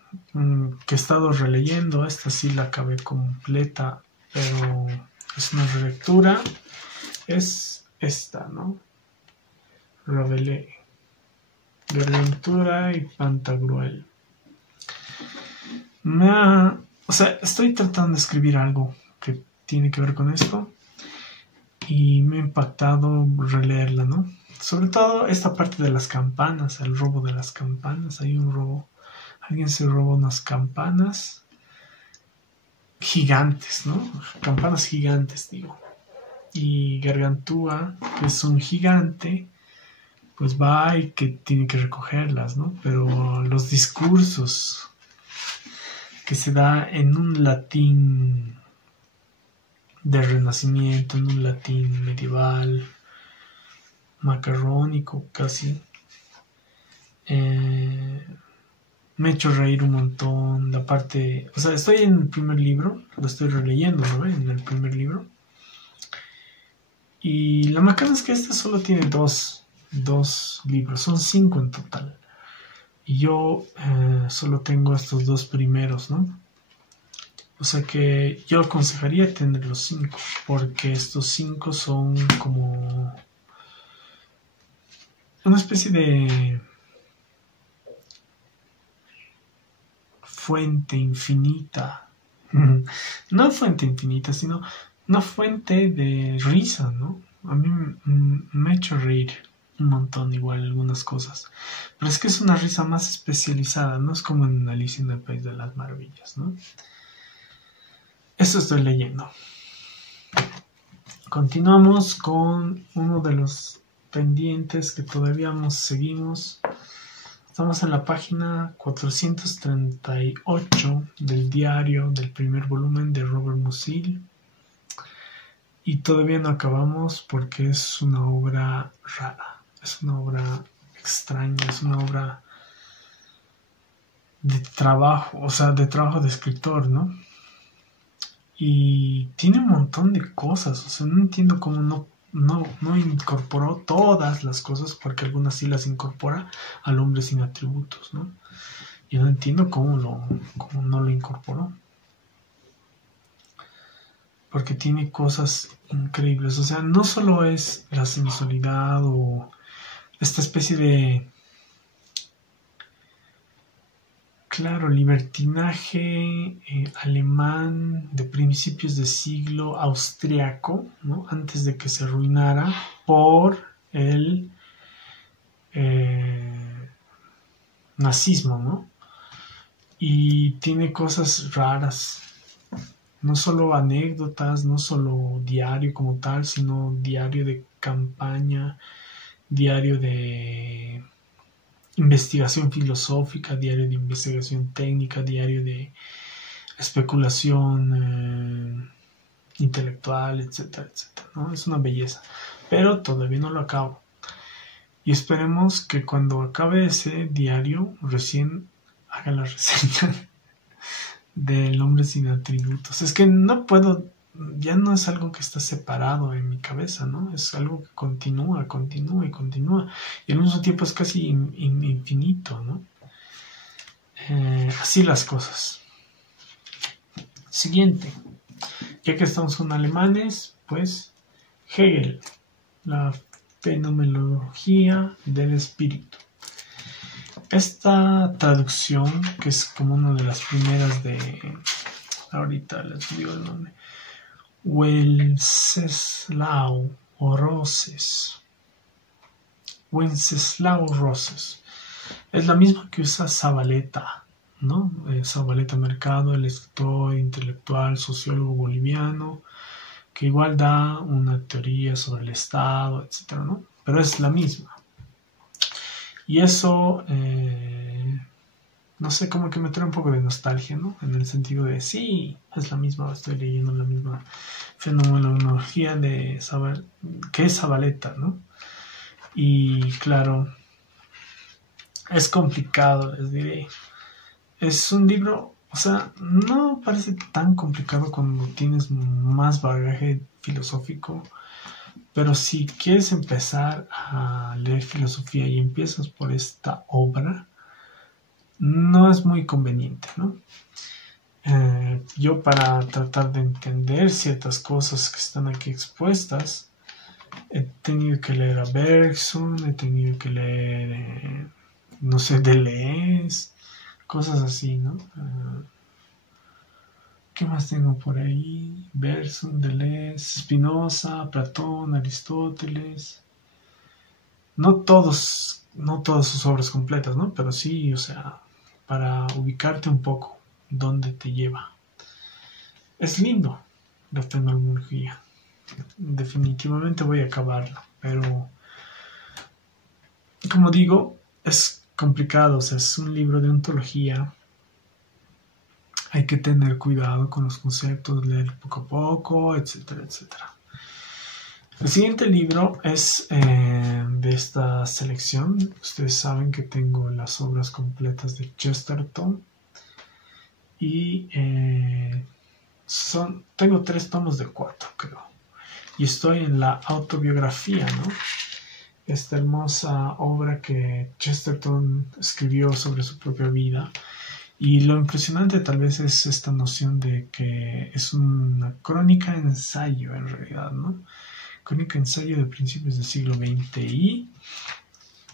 que he estado releyendo, esta sí la acabé completa, pero es una relectura, es esta, ¿no? Rabelais, Gargantua y Pantagruel. O sea, estoy tratando de escribir algo que tiene que ver con esto y me ha impactado releerla, ¿no? Sobre todo esta parte de las campanas, el robo de las campanas. Hay un robo, alguien se roba unas campanas gigantes, ¿no? Campanas gigantes, digo. Y Gargantúa, que es un gigante, pues va y que tiene que recogerlas, ¿no? Pero los discursos que se da en un latín de renacimiento, en un latín medieval, macarrónico casi, me ha hecho reír un montón. La parte, o sea, estoy en el primer libro, lo estoy releyendo, ¿no? En el primer libro. Y la macana es que este solo tiene dos libros, son 5 en total. Y yo solo tengo estos 2 primeros, ¿no? O sea que yo aconsejaría tener los 5, porque estos 5 son como una especie de fuente infinita. No fuente infinita, sino una fuente de risa, ¿no? A mí me ha hecho reír un montón igual algunas cosas. Pero es que es una risa más especializada, no es como en Alicia en el País de las Maravillas, ¿no? Esto estoy leyendo. Continuamos con uno de los pendientes que todavía seguimos. Estamos en la página 438 del diario del primer volumen de Robert Musil. Y todavía no acabamos porque es una obra rara, es una obra extraña, es una obra de trabajo, o sea, de trabajo de escritor, ¿no? Y tiene un montón de cosas, o sea, no entiendo cómo no incorporó todas las cosas, porque algunas sí las incorpora al hombre sin atributos, ¿no? Yo no entiendo cómo no lo incorporó. Porque tiene cosas increíbles. O sea, no solo es la sensualidad o esta especie de, claro, libertinaje alemán de principios de siglo austriaco, ¿no? Antes de que se arruinara por el nazismo, ¿no? Y tiene cosas raras, no solo anécdotas, no solo diario como tal, sino diario de campaña, diario de investigación filosófica, diario de investigación técnica, diario de especulación intelectual, etcétera, etcétera, ¿no? Es una belleza, pero todavía no lo acabo. Y esperemos que cuando acabe ese diario, recién haga la reseña del hombre sin atributos. Es que no puedo, ya no es algo que está separado en mi cabeza, ¿no? Es algo que continúa, continúa y continúa. Y al mismo tiempo es casi infinito, ¿no? Así las cosas. Siguiente. Ya que estamos con alemanes, pues Hegel, la fenomenología del espíritu. Esta traducción, que es como una de las primeras de... Ahorita les digo el nombre. Wenceslao Roses. Wenceslao Roses. Es la misma que usa Zabaleta, ¿no? Zabaleta Mercado, el escritor intelectual, sociólogo boliviano, que igual da una teoría sobre el Estado, etcétera, ¿no? Pero es la misma. Y eso, no sé, como que me trae un poco de nostalgia, ¿no? En el sentido de, sí, es la misma, estoy leyendo la misma fenomenología de que es Zabaleta, ¿no? Y claro, es complicado, les diré. Es un libro, o sea, no parece tan complicado cuando tienes más bagaje filosófico, pero si quieres empezar a leer filosofía y empiezas por esta obra, no es muy conveniente, ¿no? Yo para tratar de entender ciertas cosas que están aquí expuestas, he tenido que leer a Bergson, he tenido que leer, no sé, Deleuze, cosas así, ¿no? ¿Qué más tengo por ahí? Bergson, Deleuze, Spinoza, Platón, Aristóteles. No todas sus obras completas, ¿no? Pero sí, o sea, para ubicarte un poco dónde te lleva. Es lindo la fenomenología. Definitivamente voy a acabarlo, pero como digo, es complicado, o sea, es un libro de ontología. Hay que tener cuidado con los conceptos, leer poco a poco, etcétera, etcétera. El siguiente libro es de esta selección. Ustedes saben que tengo las obras completas de Chesterton y tengo 3 tomos de 4, creo. Y estoy en la autobiografía, ¿no? Esta hermosa obra que Chesterton escribió sobre su propia vida. Y lo impresionante tal vez es esta noción de que es una crónica ensayo en realidad, ¿no? Crónica ensayo de principios del siglo XX y,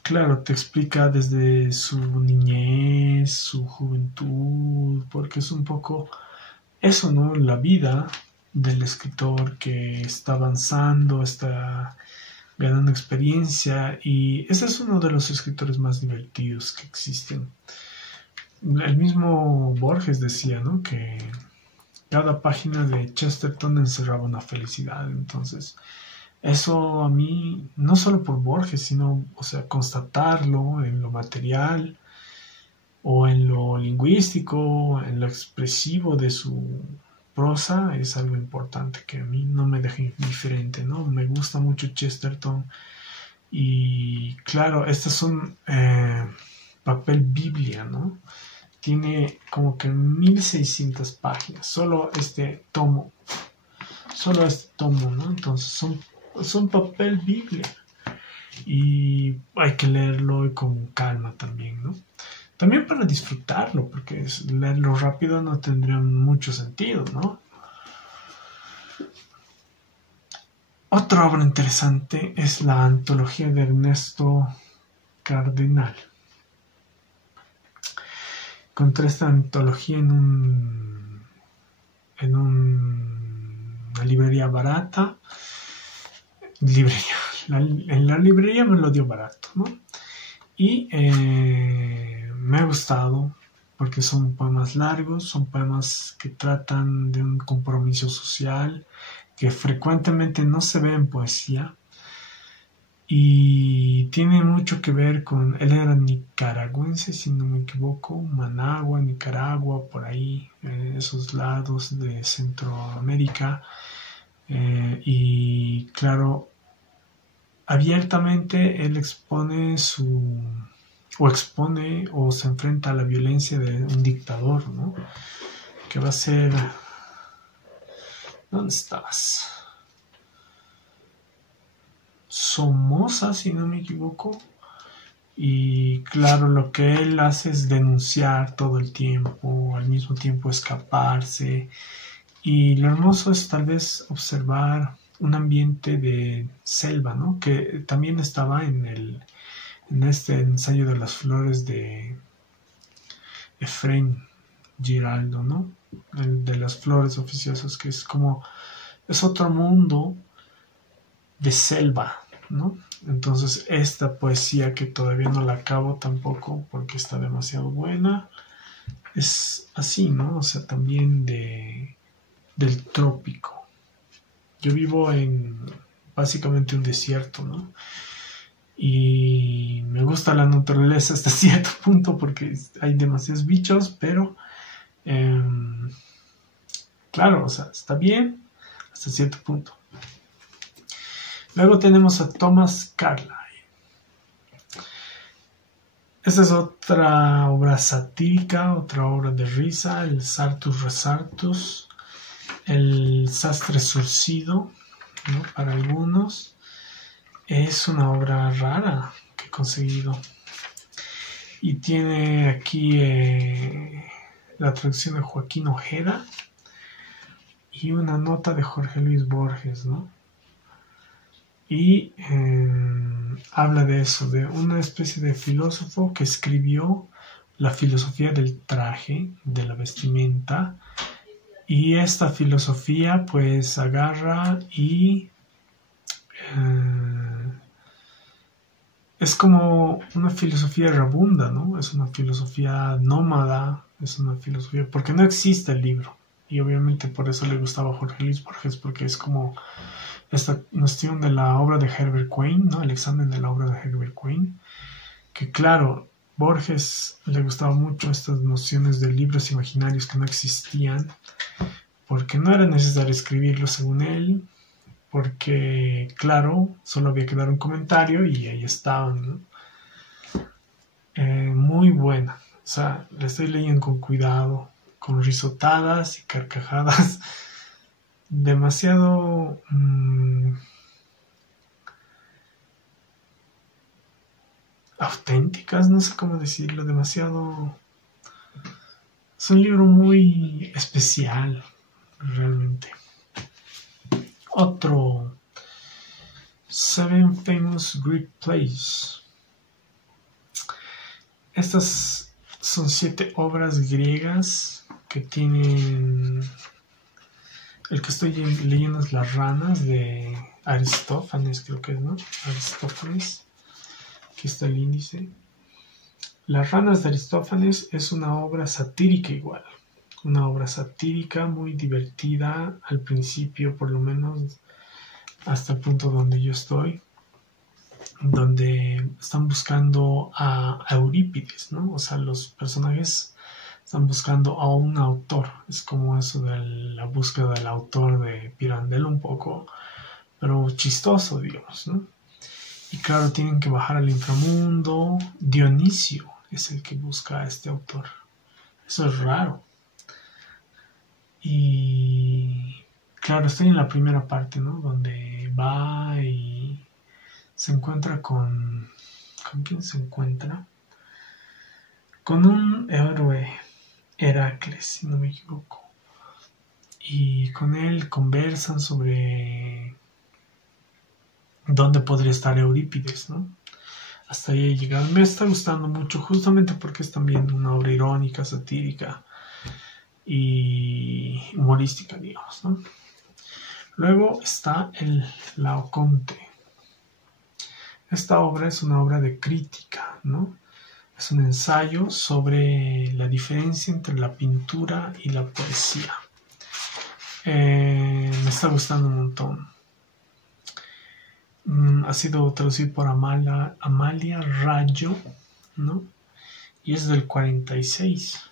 claro, te explica desde su niñez, su juventud, porque es un poco eso, ¿no? La vida del escritor que está avanzando, está ganando experiencia y ese es uno de los escritores más divertidos que existen. El mismo Borges decía, ¿no? Que cada página de Chesterton encerraba una felicidad. Entonces, eso a mí, no solo por Borges, sino, o sea, constatarlo en lo material o en lo lingüístico, en lo expresivo de su prosa, es algo importante que a mí no me deja indiferente, ¿no? Me gusta mucho Chesterton y, claro, estas son papel Biblia, ¿no? Tiene como que 1600 páginas, solo este tomo, ¿no? Entonces son papel Biblia y hay que leerlo con calma también, ¿no? También para disfrutarlo, porque leerlo rápido no tendría mucho sentido, ¿no? Otra obra interesante es la antología de Ernesto Cardenal. Encontré esta antología una librería barata. En la librería me lo dio barato, ¿no? Y me ha gustado porque son poemas largos, son poemas que tratan de un compromiso social que frecuentemente no se ve en poesía y tiene mucho que ver con, él era nicaragüense si no me equivoco, Managua, Nicaragua, por ahí, esos lados de Centroamérica, y claro, abiertamente él expone o se enfrenta a la violencia de un dictador, ¿no? Que va a ser, ¿dónde estabas? Somoza, si no me equivoco. Y claro, lo que él hace es denunciar todo el tiempo, al mismo tiempo escaparse. Y lo hermoso es tal vez observar un ambiente de selva, ¿no? Que también estaba en este ensayo de las flores de Efraín Giraldo, ¿no? El de las flores oficiosas, que es otro mundo de selva, ¿no? Entonces esta poesía que todavía no la acabo tampoco porque está demasiado buena, es así, ¿no? O sea, también del trópico. Yo vivo en básicamente un desierto, ¿no? Y me gusta la naturaleza hasta cierto punto porque hay demasiados bichos, pero eh, claro, o sea, está bien hasta cierto punto. Luego tenemos a Thomas Carlyle. Esta es otra obra satírica, otra obra de risa, el Sartus Resartus, el Sastre Surcido, ¿no? Para algunos. Es una obra rara que he conseguido. Y tiene aquí la traducción de Joaquín Ojeda y una nota de Jorge Luis Borges, ¿no? Y habla de eso, de una especie de filósofo que escribió la filosofía del traje, de la vestimenta, y esta filosofía pues agarra y es como una filosofía errabunda, ¿no? Es una filosofía nómada, es una filosofía, porque no existe el libro, y obviamente por eso le gustaba a Jorge Luis Borges, porque es como esta noción de la obra de Herbert Quain, ¿no? El examen de la obra de Herbert Quain, que claro, Borges le gustaba mucho estas nociones de libros imaginarios que no existían, porque no era necesario escribirlo según él, porque claro, solo había que dar un comentario y ahí estaban, ¿no? Muy buena, o sea, la estoy leyendo con cuidado, con risotadas y carcajadas demasiado auténticas, no sé cómo decirlo, demasiado... Es un libro muy especial, realmente. Otro, Seven Famous Greek Plays. Estas son 7 obras griegas que tienen... El que estoy leyendo es Las ranas de Aristófanes, creo que es, ¿no? Aristófanes. Aquí está el índice. Las ranas de Aristófanes es una obra satírica igual. Una obra satírica muy divertida al principio, por lo menos hasta el punto donde yo estoy, donde están buscando a Eurípides, ¿no? O sea, los personajes están buscando a un autor. Es como eso de la búsqueda del autor de Pirandello un poco, pero chistoso, digamos, ¿no? Y claro, tienen que bajar al inframundo. Dionisio es el que busca a este autor. Eso es raro. Y claro, estoy en la primera parte, ¿no? Donde va y se encuentra con... ¿Con quién se encuentra? con un héroe, Heracles, si no me equivoco. Y con él conversan sobre dónde podría estar Eurípides, ¿no? Hasta ahí he llegado. Me está gustando mucho, justamente porque es también una obra irónica, satírica y humorística, digamos, ¿no? Luego está el Laoconte. Esta obra es una obra de crítica, ¿no? Es un ensayo sobre la diferencia entre la pintura y la poesía. Me está gustando un montón. Ha sido traducido por Amalia Rayo, ¿no? Y es del 46.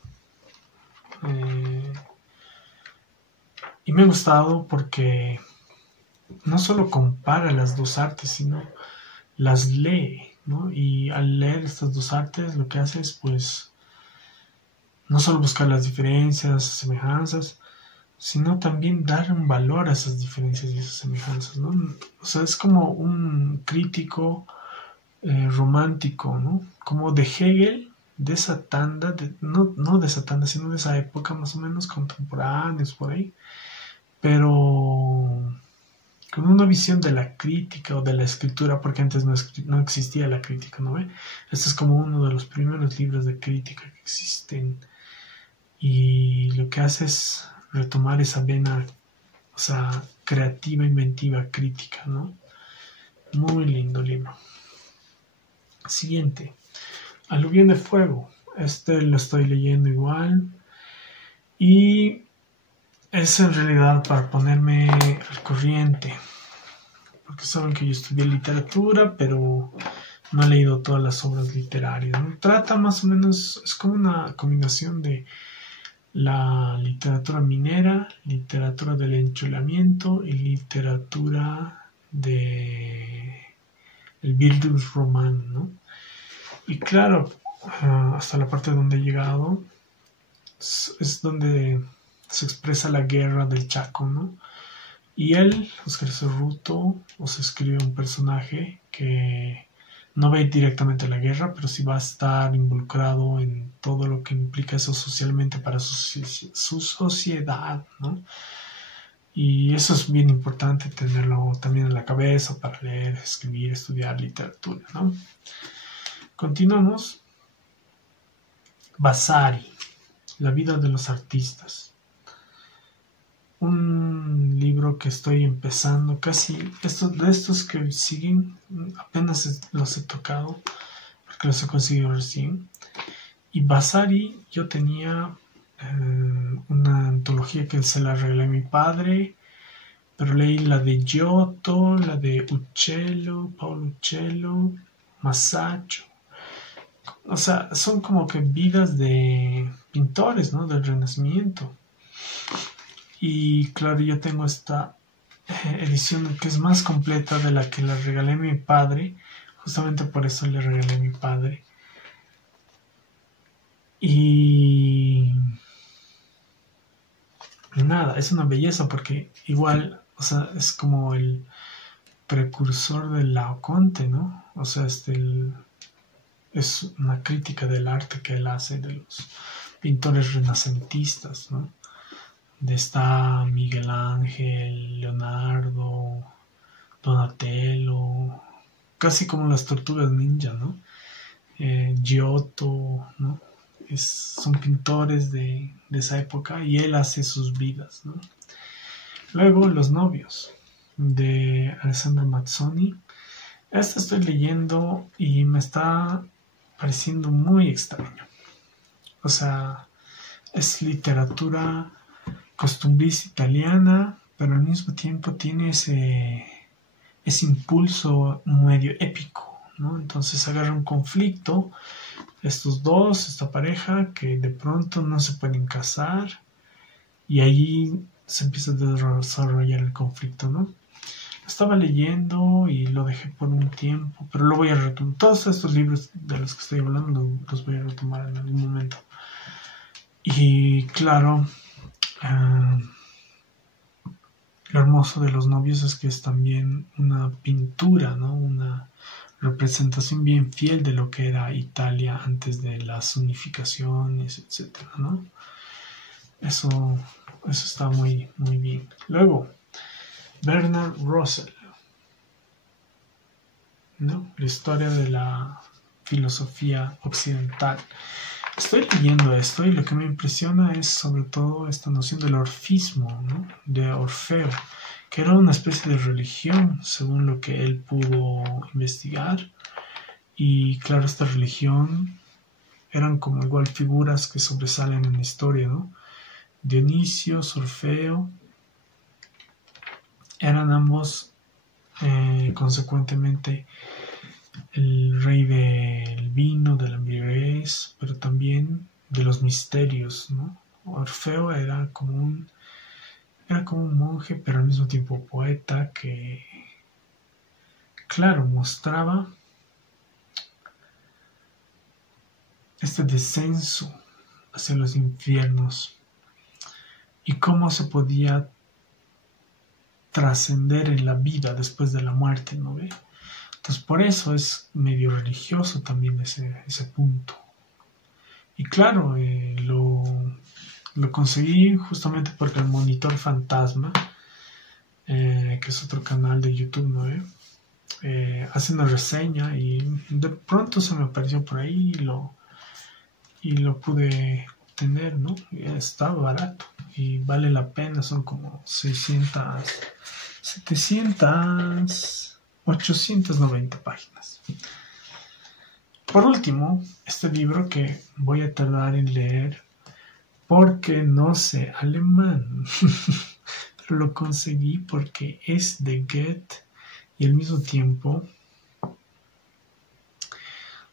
Y me ha gustado porque no solo compara las dos artes, sino las lee, ¿no? Y al leer estas dos artes lo que hace es, pues, no solo buscar las diferencias, semejanzas, sino también dar un valor a esas diferencias y esas semejanzas, ¿no? O sea, es como un crítico romántico, ¿no? Como de Hegel, de esa tanda, no de esa tanda, sino de esa época más o menos, contemporáneos por ahí, pero con una visión de la crítica o de la escritura, porque antes no existía la crítica, ¿no ve? Este es como uno de los primeros libros de crítica que existen, y lo que hace es retomar esa vena, o sea, creativa, inventiva, crítica, ¿no? Muy lindo libro. Siguiente, Aluvión de Fuego. Este lo estoy leyendo igual y es en realidad para ponerme al corriente, porque saben que yo estudié literatura, pero no he leído todas las obras literarias, ¿no? Trata más o menos, es como una combinación de la literatura minera, literatura del enchulamiento y literatura de el Bildungsroman, ¿no? Y claro, hasta la parte donde he llegado es donde se expresa la guerra del Chaco, ¿no? Y él, Oscar Cerruto, os escribe un personaje que no va a ir directamente a la guerra, pero sí va a estar involucrado en todo lo que implica eso socialmente para su sociedad, ¿no? Y eso es bien importante tenerlo también en la cabeza para leer, escribir, estudiar literatura, ¿no? Continuamos. Vasari, la vida de los artistas. Un libro que estoy empezando, casi de estos que siguen, apenas los he tocado, porque los he conseguido recién. Y Vasari, yo tenía una antología que se la regalé a mi padre, pero leí la de Giotto, la de Uccello, Paolo Uccello, Masaccio. O sea, son como que vidas de pintores, ¿no? Del Renacimiento. Y claro, yo tengo esta edición que es más completa de la que le regalé a mi padre. Justamente por eso le regalé a mi padre. Y nada, es una belleza porque igual, o sea, es como el precursor del Laoconte, ¿no? O sea, es una crítica del arte que él hace de los pintores renacentistas, ¿no? De está Miguel Ángel, Leonardo, Donatello, casi como las tortugas ninja, ¿no? Giotto, ¿no? Son pintores de esa época y él hace sus vidas, ¿no? Luego Los novios de Alessandro Mazzoni. Esta estoy leyendo y me está pareciendo muy extraño. O sea, es literatura costumbrista italiana, pero al mismo tiempo tiene ese impulso medio épico, ¿no? Entonces agarra un conflicto, estos dos, esta pareja, que de pronto no se pueden casar, y ahí se empieza a desarrollar el conflicto, ¿no? Lo estaba leyendo y lo dejé por un tiempo, pero lo voy a retomar. Todos estos libros de los que estoy hablando los voy a retomar en algún momento. Y claro, lo hermoso de Los novios es que es también una pintura, ¿no? Una representación bien fiel de lo que era Italia antes de las unificaciones, etcétera, ¿no? Eso está muy, muy bien. Luego, Bernard Russell, ¿no? La historia de la filosofía occidental. Estoy leyendo esto y lo que me impresiona es sobre todo esta noción del orfismo, ¿no? De Orfeo, que era una especie de religión, según lo que él pudo investigar. Y claro, esta religión eran como igual figuras que sobresalen en la historia, ¿no? Dionisio, Orfeo, eran ambos consecuentemente el rey del vino, de la embriaguez, pero también de los misterios, ¿no? Orfeo era como un monje, pero al mismo tiempo poeta que, claro, mostraba este descenso hacia los infiernos y cómo se podía trascender en la vida después de la muerte, ¿no ve? Entonces por eso es medio religioso también ese punto. Y claro, lo conseguí justamente porque el Monitor Fantasma, que es otro canal de YouTube, ¿no ve? Hace una reseña y de pronto se me apareció por ahí y lo pude obtener, ¿no? Está barato y vale la pena, son como 600, 700, 890 páginas. Por último, este libro que voy a tardar en leer porque no sé alemán, pero lo conseguí porque es de Goethe y al mismo tiempo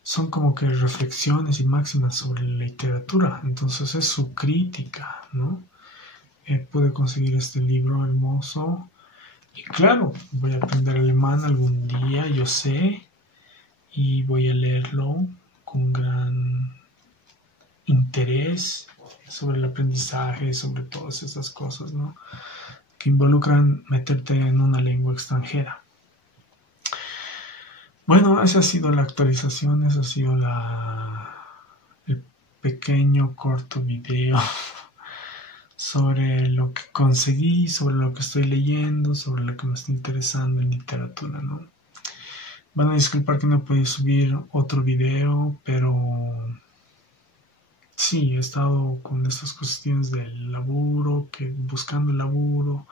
son como que reflexiones y máximas sobre la literatura, entonces es su crítica, ¿no? Pude conseguir este libro hermoso y claro, voy a aprender alemán algún día, yo sé, y voy a leerlo con gran interés sobre el aprendizaje, sobre todas esas cosas, ¿no? Que involucran meterte en una lengua extranjera. Bueno, esa ha sido la actualización, esa ha sido el pequeño corto video sobre lo que conseguí, sobre lo que estoy leyendo, sobre lo que me está interesando en literatura, ¿no? Van a disculpar que no he podido subir otro video, pero sí, he estado con estas cuestiones del laburo, que buscando el laburo,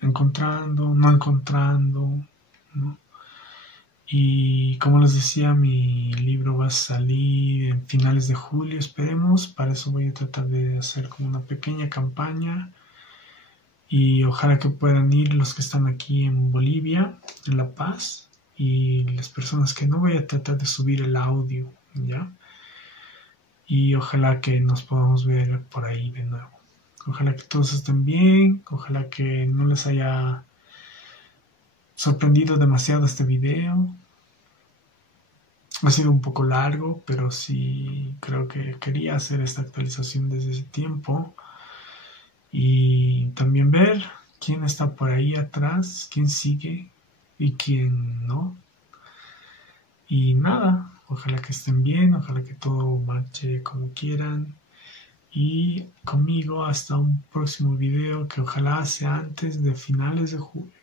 encontrando, no encontrando, ¿no? Y como les decía, mi libro va a salir en finales de julio, esperemos. Para eso voy a tratar de hacer como una pequeña campaña. Y ojalá que puedan ir los que están aquí en Bolivia, en La Paz. Y las personas que no, voy a tratar de subir el audio, ¿ya? Y ojalá que nos podamos ver por ahí de nuevo. Ojalá que todos estén bien. Ojalá que no les haya sorprendido demasiado este video. Ha sido un poco largo, pero sí creo que quería hacer esta actualización desde ese tiempo. Y también ver quién está por ahí atrás, quién sigue y quién no. Y nada, ojalá que estén bien, ojalá que todo marche como quieran. Y conmigo hasta un próximo video que ojalá sea antes de finales de julio.